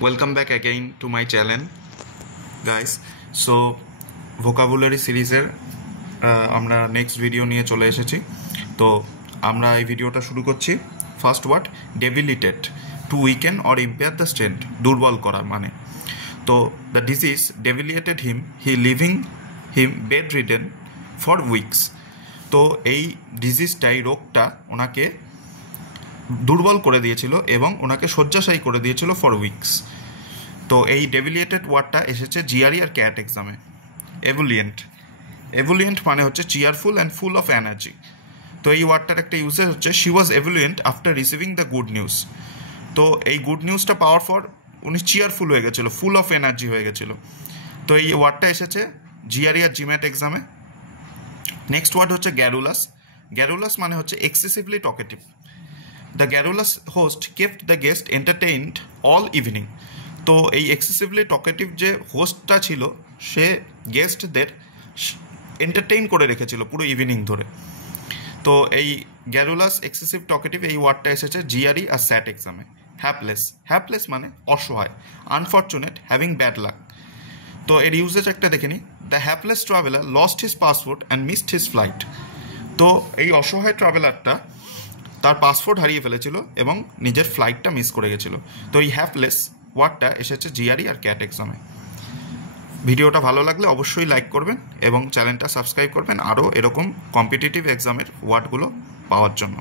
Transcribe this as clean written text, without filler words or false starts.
Welcome back again to my channel, guys. So vocabulary সিরিজের আমরা next video নিয়ে চলে এসেছি। তো আমরা এই ভিডিওটা শুরু করছি। First word debilitated, to weaken or impair the strength, দুর্বল করা মানে। তো the disease debilitated him, he leaving him bedridden for weeks. তো এই ডিজিজটাই, রোগটা ওনাকে দুর্বল করে দিয়েছিল এবং ওনাকে শয্যাশায়ী করে দিয়েছিল ফর উইকস। তো এই ডেভিলিয়েটেড ওয়ার্ডটা এসেছে জিআরই আর ক্যাট এক্সামে। এভুলিয়েন্ট, এভুলিয়েন্ট মানে হচ্ছে cheerful and full of energy. তো এই ওয়ার্ডটার একটা ইউজেজ হচ্ছে she was ebullient after receiving the good news. তো এই গুড নিউজটা পাওয়ার পর উনি চিয়ারফুল হয়ে গেছিলো, ফুল অফ এনার্জি হয়ে গেছিলো। তো এই ওয়ার্ডটা এসেছে জিআরই আর জিম্যাট এক্সামে। নেক্সট ওয়ার্ড হচ্ছে গ্যারুলাস। গ্যারুলাস মানে হচ্ছে excessively talkative. The গ্যারুলাস host kept the guest entertained all evening. তো এই এক্সেসিভলি টকেটিভ যে হোস্টটা ছিল, সে গেস্টদের এন্টারটেইন করে রেখেছিল পুরো ইভিনিং ধরে। তো এই গ্যারুলাস এক্সেসিভ টকেটিভ, এই ওয়ার্ডটা এসেছে জিআরই আর স্যাট এক্সামে। হ্যাপলেস, হ্যাপলেস মানে অসহায়। Unfortunate, having bad luck. তো এর ইউজেজ একটা দেখে নিই। The hapless traveller lost his passport and missed his flight. তো এই অসহায় ট্রাভেলারটা তার পাসপোর্ট হারিয়ে ফেলেছিল এবং নিজের ফ্লাইটটা মিস করে গেছিলো। তো এই হ্যাপলেস ওয়ার্ডটা এসেছে জিআরই আর ক্যাট এক্সামে। ভিডিওটা ভালো লাগলে অবশ্যই লাইক করবেন এবং চ্যানেলটা সাবস্ক্রাইব করবেন আরও এরকম কম্পিটিটিভ এক্সামের ওয়ার্ডগুলো পাওয়ার জন্য।